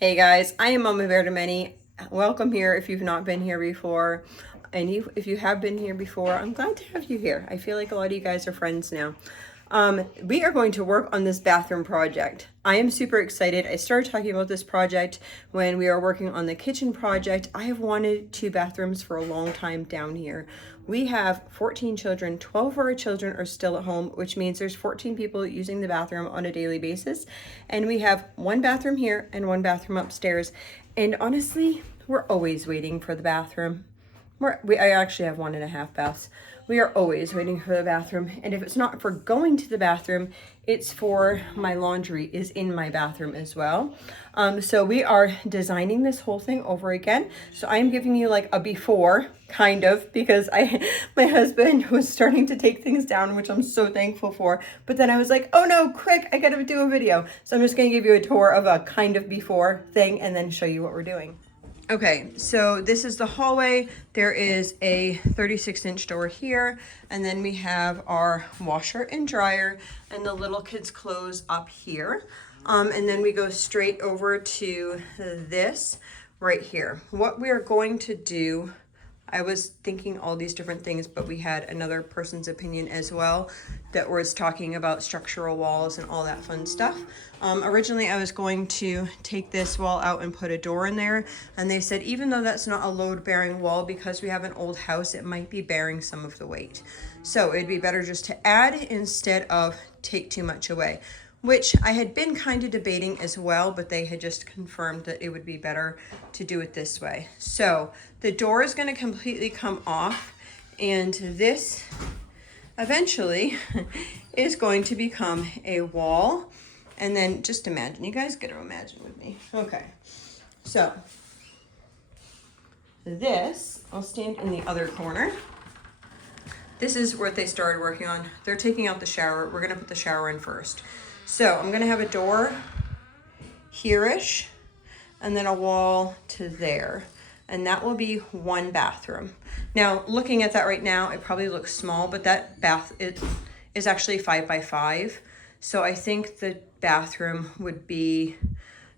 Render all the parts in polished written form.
Hey guys, I am Mama Bear to Many. Welcome here if you've not been here before. And if you have been here before, I'm glad to have you here. I feel like a lot of you guys are friends now. We are going to work on this bathroom project. I am super excited. I started talking about this project when we were working on the kitchen project. I have wanted 2 bathrooms for a long time down here. We have 14 children. 12 of our children are still at home, which means there's 14 people using the bathroom on a daily basis. And we have 1 bathroom here and 1 bathroom upstairs. And honestly, we're always waiting for the bathroom. I actually have 1.5 baths. We are always waiting for the bathroom. And if it's not for going to the bathroom, it's for my laundry is in my bathroom as well. So we are designing this whole thing over again. So I am giving you like a before, kind of, because my husband was starting to take things down, which I'm so thankful for. But then I was like, oh no, quick, I gotta do a video. So I'm just gonna give you a tour of a kind of before thing and then show you what we're doing. Okay, so this is the hallway. There is a 36-inch door here, and then we have our washer and dryer and the little kids' clothes up here. And then we go straight over to this right here. What we are going to do, I was thinking all these different things, but we had another person's opinion as well that was talking about structural walls and all that fun stuff. Originally, I was going to take this wall out and put a door in there. And they said, even though that's not a load-bearing wall, because we have an old house, it might be bearing some of the weight. So it'd be better just to add instead of take too much away, which I had been kind of debating as well, but they had just confirmed that it would be better to do it this way. So the door is going to completely come off, and this eventually is going to become a wall. And then just imagine, you guys got to imagine with me. Okay, so this, I'll stand in the other corner. This is what they started working on. They're taking out the shower. We're gonna put the shower in first. So I'm gonna have a door here-ish, and then a wall to there. And that will be 1 bathroom. Now, looking at that right now, it probably looks small, but that bath is actually 5 by 5. So I think the bathroom would be,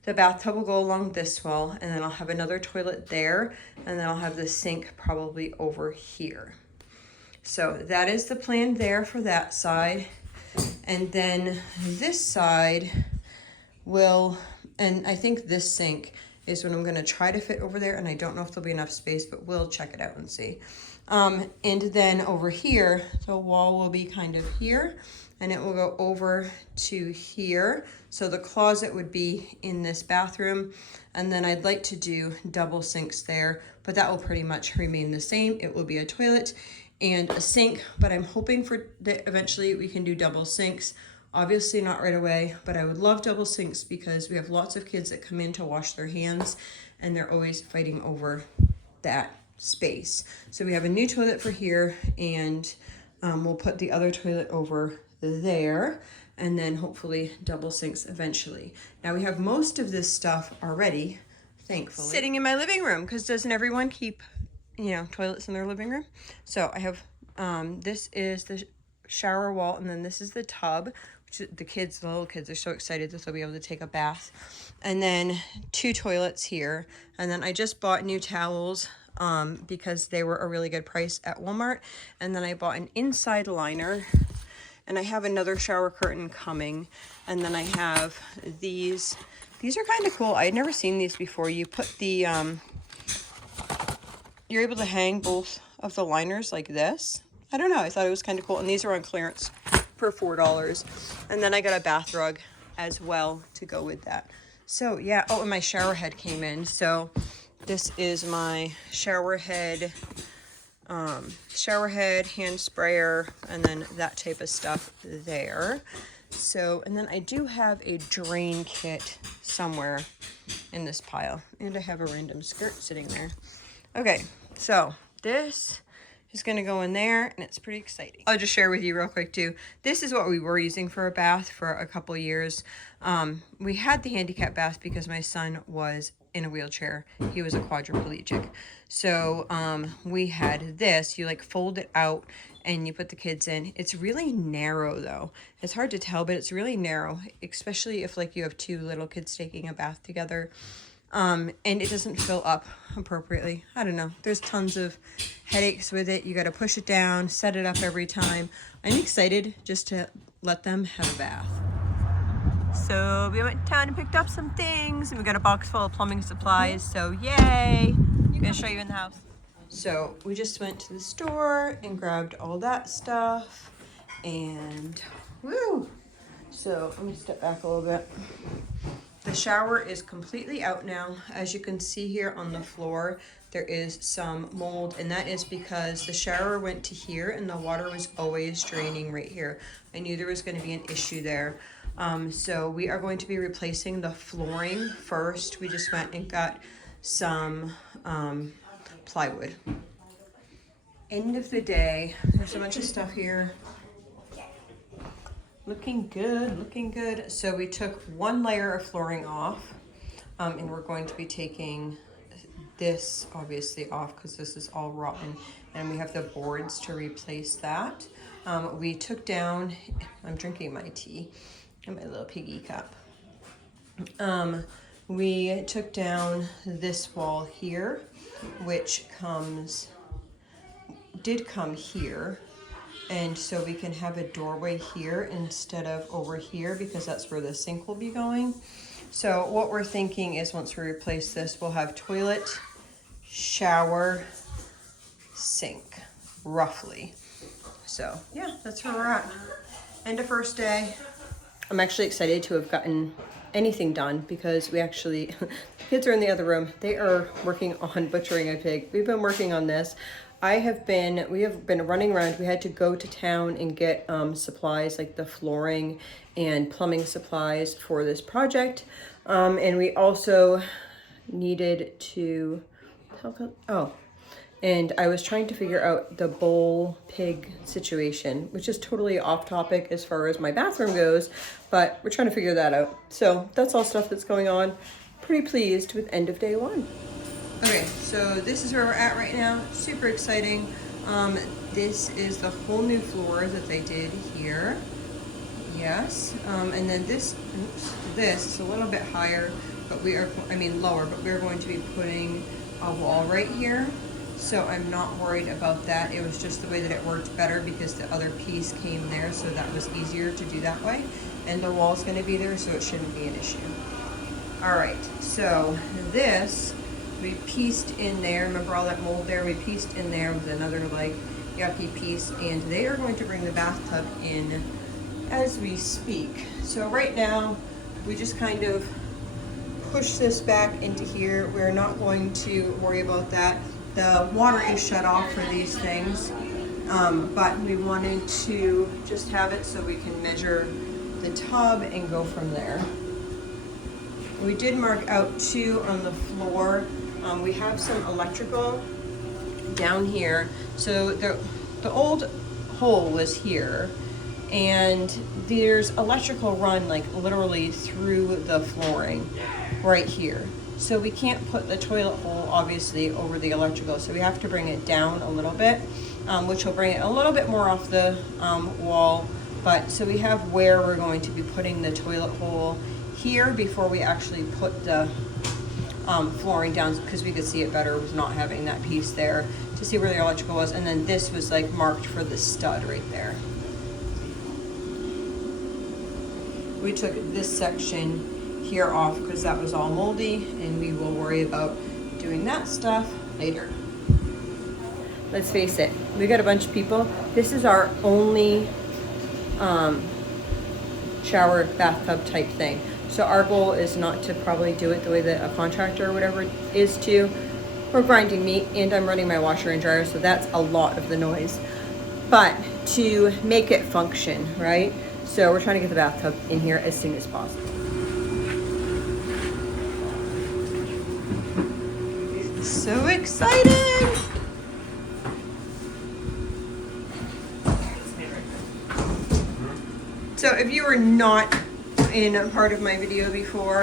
the bathtub will go along this wall, and then I'll have another toilet there, and then I'll have the sink probably over here. So that is the plan there for that side. And then this side will, and I think this sink is what I'm gonna try to fit over there, and I don't know if there'll be enough space, but we'll check it out and see. And then over here, the wall will be kind of here, and it will go over to here. So the closet would be in this bathroom, and then I'd like to do double sinks there, but that will pretty much remain the same. It will be a toilet and a sink, but I'm hoping for that eventually we can do double sinks. Obviously not right away, but I would love double sinks because we have lots of kids that come in to wash their hands, and they're always fighting over that space. So we have a new toilet for here, and we'll put the other toilet over there, and then hopefully double sinks eventually. Now we have most of this stuff already, thankfully. Sitting in my living room, because doesn't everyone keep, you know, toilets in their living room? So I have, this is the shower wall, and then this is the tub, which the little kids are so excited that they'll be able to take a bath. And then 2 toilets here. And then I just bought new towels because they were a really good price at Walmart. And then I bought an inside liner, and I have another shower curtain coming. And then I have these. These are kind of cool. I had never seen these before. You put the, you're able to hang both of the liners like this. I don't know, I thought it was kind of cool. And these are on clearance for $4. And then I got a bath rug as well to go with that. So yeah, oh, and my shower head came in. So this is my shower head, hand sprayer, and then that type of stuff there. So, and then I do have a drain kit somewhere in this pile, and I have a random skirt sitting there. Okay, so this is gonna go in there, and it's pretty exciting. I'll just share with you real quick too. This is what we were using for a bath for a couple years. We had the handicap bath because my son was in a wheelchair. He was a quadriplegic. So we had this, you like fold it out and you put the kids in. It's really narrow though. It's hard to tell, but it's really narrow, especially if like you have 2 little kids taking a bath together. and it doesn't fill up appropriately. I don't know. There's tons of headaches with it. You got to push it down, set it up every time. I'm excited just to let them have a bath. So we went to town and picked up some things, and we got a box full of plumbing supplies. So yay! I'm gonna show you in the house. So we just went to the store and grabbed all that stuff, and woo! So let me step back a little bit. The shower is completely out now. As you can see here on the floor, there is some mold, and that is because the shower went to here and the water was always draining right here. I knew there was going to be an issue there. So we are going to be replacing the flooring first. We just went and got some plywood. End of the day, there's a bunch of stuff here. Looking good, looking good. So we took one layer of flooring off, and we're going to be taking this obviously off because this is all rotten, and we have the boards to replace that. We took down, I'm drinking my tea in my little piggy cup. We took down this wall here, which did come here. And so we can have a doorway here instead of over here because that's where the sink will be going. So what we're thinking is once we replace this, we'll have toilet, shower, sink, roughly. So yeah, that's where we're at. End of first day. I'm actually excited to have gotten anything done because we actually, the kids are in the other room. They are working on butchering a pig. We've been working on this. We have been running around. We had to go to town and get supplies like the flooring and plumbing supplies for this project. And we also needed to, and I was trying to figure out the bull pig situation, which is totally off topic as far as my bathroom goes, but we're trying to figure that out. So that's all stuff that's going on. Pretty pleased with end of day one. Okay, so this is where we're at right now. Super exciting. This is the whole new floor that they did here. Yes, and then this is a little bit higher, but lower, but we're going to be putting a wall right here. So I'm not worried about that. It was just the way that it worked better because the other piece came there, so that was easier to do that way. And the wall's gonna be there, so it shouldn't be an issue. All right, so this, we pieced in there. Remember all that mold there? We pieced in there with another like yucky piece, and they are going to bring the bathtub in as we speak. So right now, we just kind of push this back into here. We're not going to worry about that. The water is shut off for these things, but we wanted to just have it so we can measure the tub and go from there. We did mark out 2 on the floor. We have some electrical down here. So the old hole was here, and there's electrical run like literally through the flooring right here. So we can't put the toilet hole obviously over the electrical, so we have to bring it down a little bit, which will bring it a little bit more off the wall. But so we have where we're going to be putting the toilet hole here before we actually put the flooring down, because we could see it better with not having that piece there to see where the electrical was. And then this was like marked for the stud right there. We took this section here off because that was all moldy, and we will worry about doing that stuff later. Let's face it, we got a bunch of people. This is our only shower bathtub type thing. So our goal is not to probably do it the way that a contractor or whatever is to. We're grinding meat and I'm running my washer and dryer, so that's a lot of the noise. But to make it function, right? So we're trying to get the bathtub in here as soon as possible. So excited! So if you were not in a part of my video before,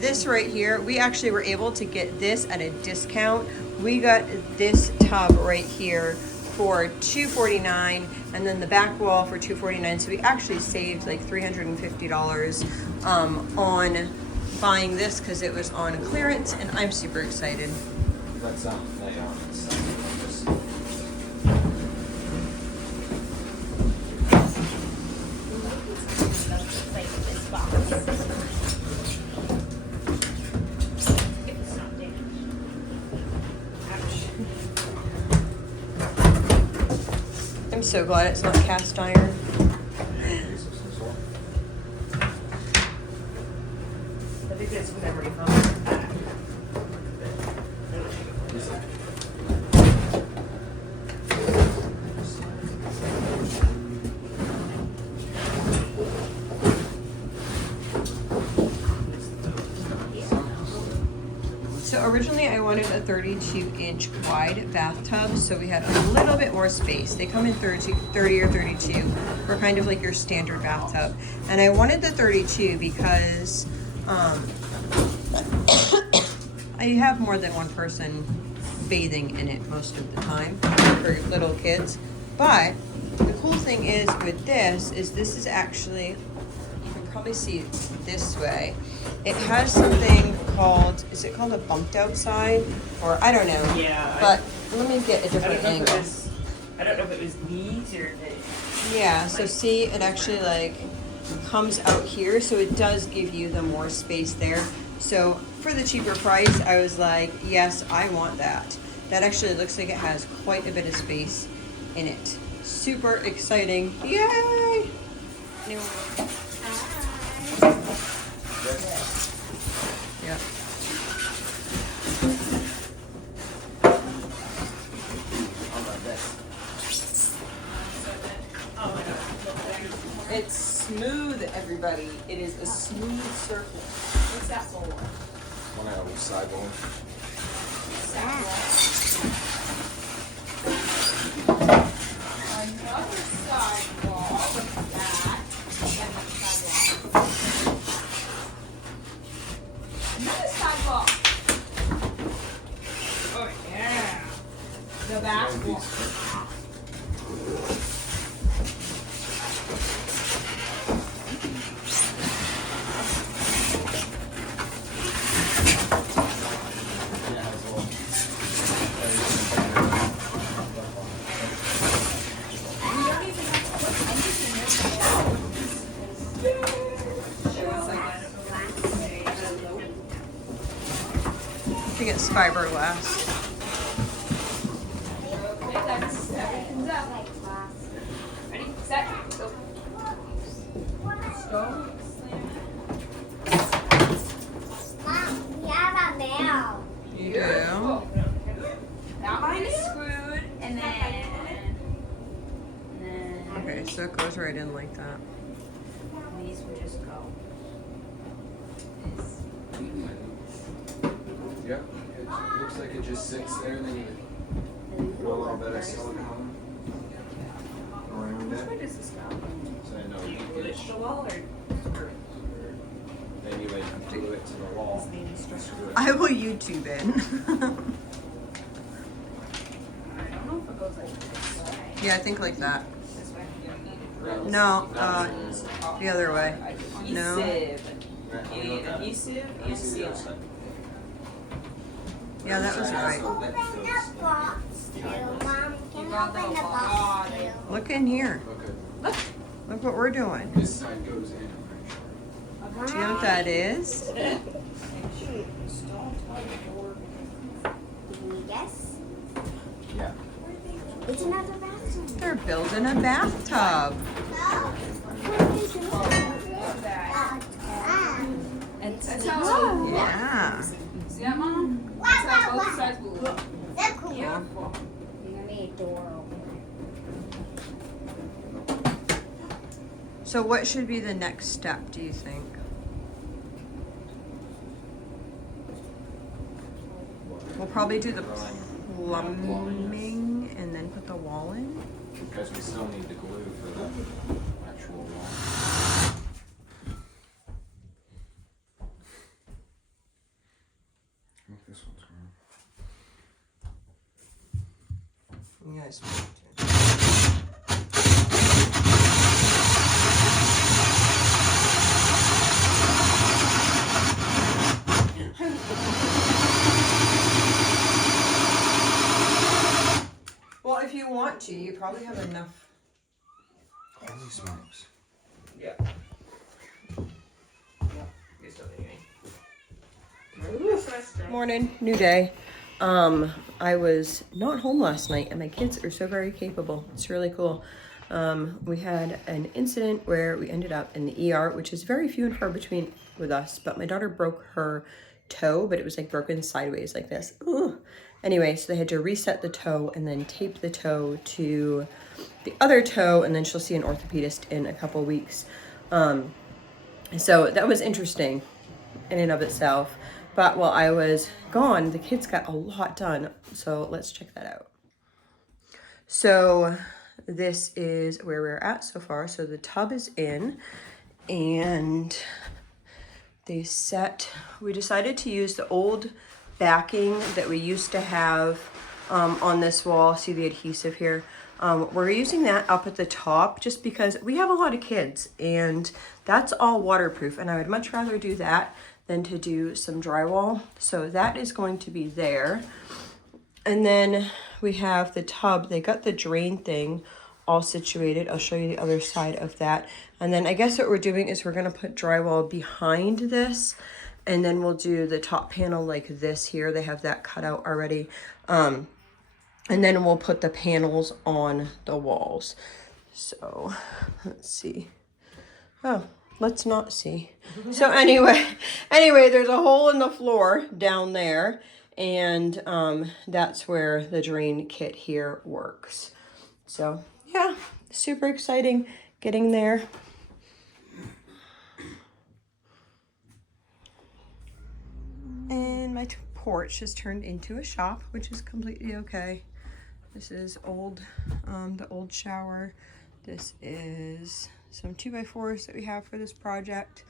this right here, we actually were able to get this at a discount. We got this tub right here for $249, and then the back wall for $249. So we actually saved like $350 on buying this because it was on clearance, and I'm super excited. That's I'm so glad it's not cast iron. I think it's memory foam. So originally I wanted a 32-inch wide bathtub, so we had a little bit more space. They come in 30 or 32 for kind of like your standard bathtub. And I wanted the 32 because I have more than one person bathing in it most of the time for little kids. But the cool thing is with this is actually, you can probably see it this way. It has something called, is it called a bumped out side? Or I don't know. Yeah. But let me get a different I angle. don't know if it was these or Yeah, so see, it actually like comes out here, so it does give you the more space there. So for the cheaper price, I was like, yes, I want that. That actually looks like it has quite a bit of space in it. Super exciting. Yay! Yeah. It's smooth, everybody. It is a smooth surface. What's that for? one out of the sidewalk. Another sidewall with that. Another sidewalk. Oh yeah. The back wall. I think it's fiberglass. Okay, that's everything's up. Ready, set, go. Stone. Mom, we have a nail. You do? That mine is screwed, and then. Okay, so it goes right in like that. These would just go. Yep, it looks like it just sits there and then you put a little bit of silicone around Where it. does this go? So I know Do you glue it leakage. to the wall or? Then you would glue it to the wall. Screw it. I will YouTube it. I don't know if it goes like this. Yeah, I think like that. This way. No, the other way. No. Adhesive. Right, let me look at it. Adhesive Let me and see the other sealant. side. Yeah, that was right. Open the box too, Mom. Can you got open the the box bottom. too? Look in here. Okay, Look what we're doing. this side goes in, I'm pretty sure. Do you know what that is? Can you guess? Yeah. It's another bathroom. They're building a bathtub. That's how. Yeah. See that, Mom? Wow, That's how wow, both wow. sides will look. They're cool. Beautiful. You need a door So what should be the next step, do you think? We'll probably do the plumbing and then put the wall in. Because we still need the glue for the actual wall. I think this one's going. You guys. want to, you probably have enough. Holy smokes. Yeah. You're still eating. Morning, new day. I was not home last night, and my kids are so very capable. It's really cool. We had an incident where we ended up in the ER, which is very few and far between with us, but my daughter broke her toe, but it was like broken sideways like this. Ugh. Anyway, so they had to reset the toe and then tape the toe to the other toe, and then she'll see an orthopedist in a couple weeks. So that was interesting in and of itself. But while I was gone, the kids got a lot done. So let's check that out. So this is where we're at so far. So the tub is in, and we decided to use the old backing that we used to have on this wall. See the adhesive here? We're using that up at the top just because we have a lot of kids, and that's all waterproof, and I would much rather do that than to do some drywall. So that is going to be there. And then we have the tub. They got the drain thing all situated. I'll show you the other side of that. And then I guess what we're doing is we're going to put drywall behind this, and then we'll do the top panel like this here. They have that cut out already. And then we'll put the panels on the walls. So let's see. Oh, let's not see. So anyway, there's a hole in the floor down there, and that's where the drain kit here works. So yeah, super exciting getting there. And my porch has turned into a shop, which is completely okay. This is the old shower. This is some 2x4s that we have for this project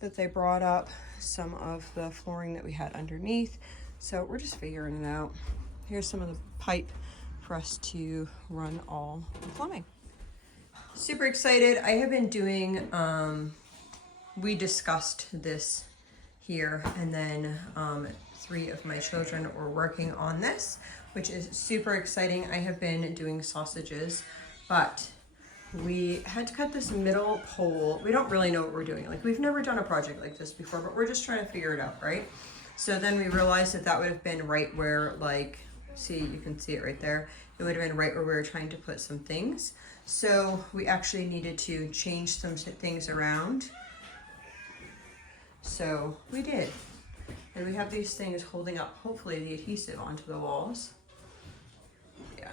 that they brought up, some of the flooring that we had underneath. So we're just figuring it out. Here's some of the pipe for us to run all the plumbing. Super excited. I have been doing, we discussed this here, and then 3 of my children were working on this, which is super exciting. I have been doing sausages, but we had to cut this middle pole. We don't really know what we're doing. Like, we've never done a project like this before, but we're just trying to figure it out, right? So then we realized that would have been right where, like, see, you can see it right there. It would have been right where we were trying to put some things. So we actually needed to change some things around. So we did. And we have these things holding up, hopefully, the adhesive onto the walls. Yeah.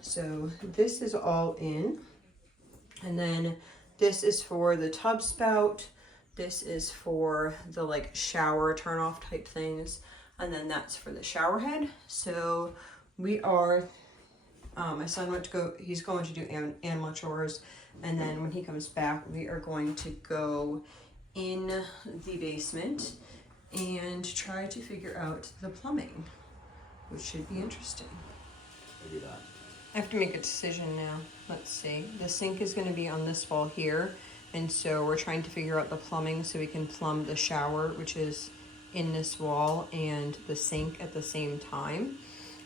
So this is all in. And then this is for the tub spout. This is for the like shower turn off type things. And then that's for the shower head. So we are, my son went to go, he's going to do animal chores. And then when he comes back, we are going to go in the basement and try to figure out the plumbing, which should be interesting. Maybe that. I have to make a decision now. Let's see. The sink is going to be on this wall here, and so we're trying to figure out the plumbing so we can plumb the shower, which is in this wall, and the sink at the same time.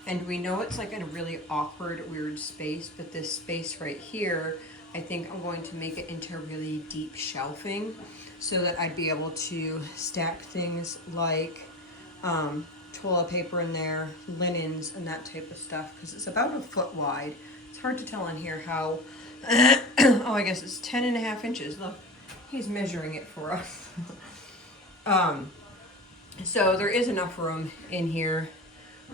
And we know it's like in a really awkward, weird space, but this space right here, I think I'm going to make it into really deep shelving, so that I'd be able to stack things like toilet paper in there, linens, and that type of stuff, because it's about a foot wide. It's hard to tell in here how, oh, I guess it's 10.5 inches. Look, he's measuring it for us. So there is enough room in here.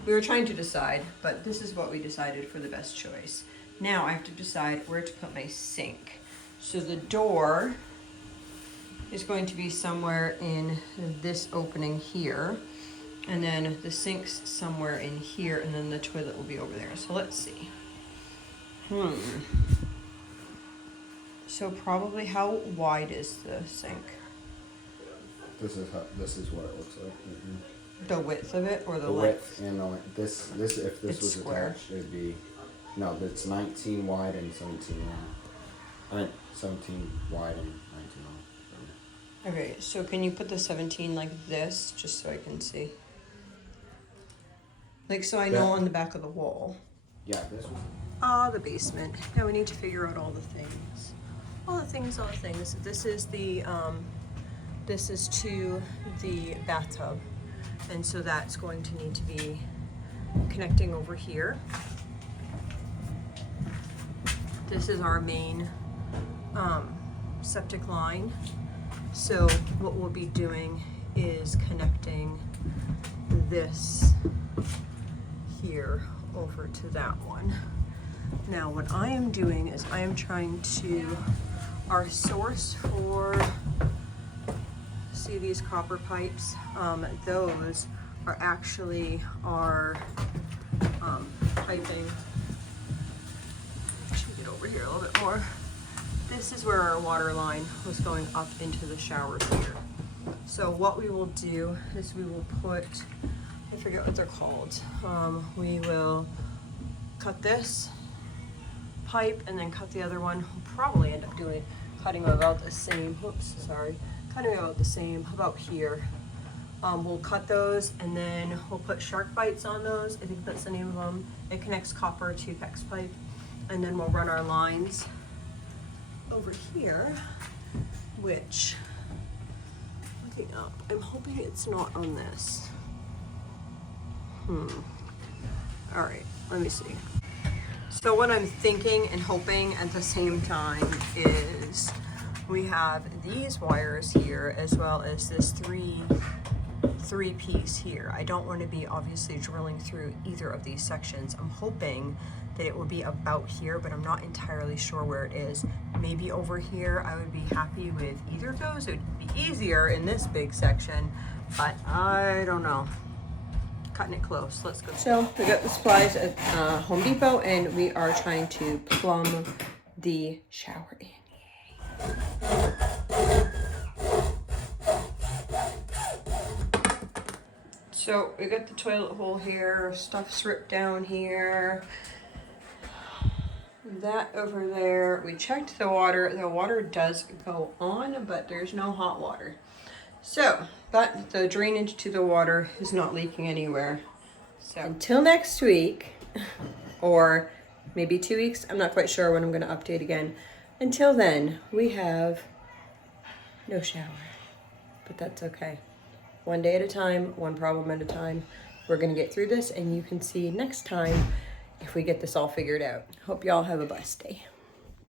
We were trying to decide, but this is what we decided for the best choice. Now I have to decide where to put my sink. So the door is going to be somewhere in this opening here, and then the sink's somewhere in here, and then the toilet will be over there. So let's see. So probably, how wide is the sink? This is what it looks like. Mm-hmm. The width of it, or the width and the length. This if this It's was square. attached, it'd be no. It's 19 wide and 17 long. I mean 17 wide and 19 long. Okay, so can you put the 17 like this, just so I can see? Like, so I know That- on the back of the wall. Yeah, this one. The basement. Now we need to figure out all the things. All the things. This is the, this is to the bathtub. And so that's going to need to be connecting over here. This is our main septic line. So what we'll be doing is connecting this here over to that one. Now what I am doing is I am trying to, our source for, see these copper pipes, those are actually our piping. I should get over here a little bit more. This is where our water line was going up into the showers here. So what we will do is we will put, I forget what they're called. We will cut this pipe and then cut the other one. We'll probably end up cutting about the same, cutting about the same, about here. We'll cut those and then we'll put shark bites on those. I think that's the name of them. It connects copper to PEX pipe. And then we'll run our lines over here, which, looking up, I'm hoping it's not on this. All right, let me see. So what I'm thinking and hoping at the same time is we have these wires here as well as this three piece here. I don't want to be obviously drilling through either of these sections. I'm hoping that it will be about here, but I'm not entirely sure where it is. Maybe over here. I would be happy with either of those. It would be easier in this big section, but I don't know. Cutting it close. Let's go. So we got the supplies at Home Depot and we are trying to plumb the shower in. Yay. So we got the toilet hole here, stuff's ripped down here. That over there, we checked the water does go on, but there's no hot water. So, but the drainage to the water is not leaking anywhere. So until next week, or maybe 2 weeks, I'm not quite sure when I'm gonna update again. Until then, we have no shower, but that's okay. One day at a time, one problem at a time. We're gonna get through this and you can see next time if we get this all figured out. Hope y'all have a blessed day.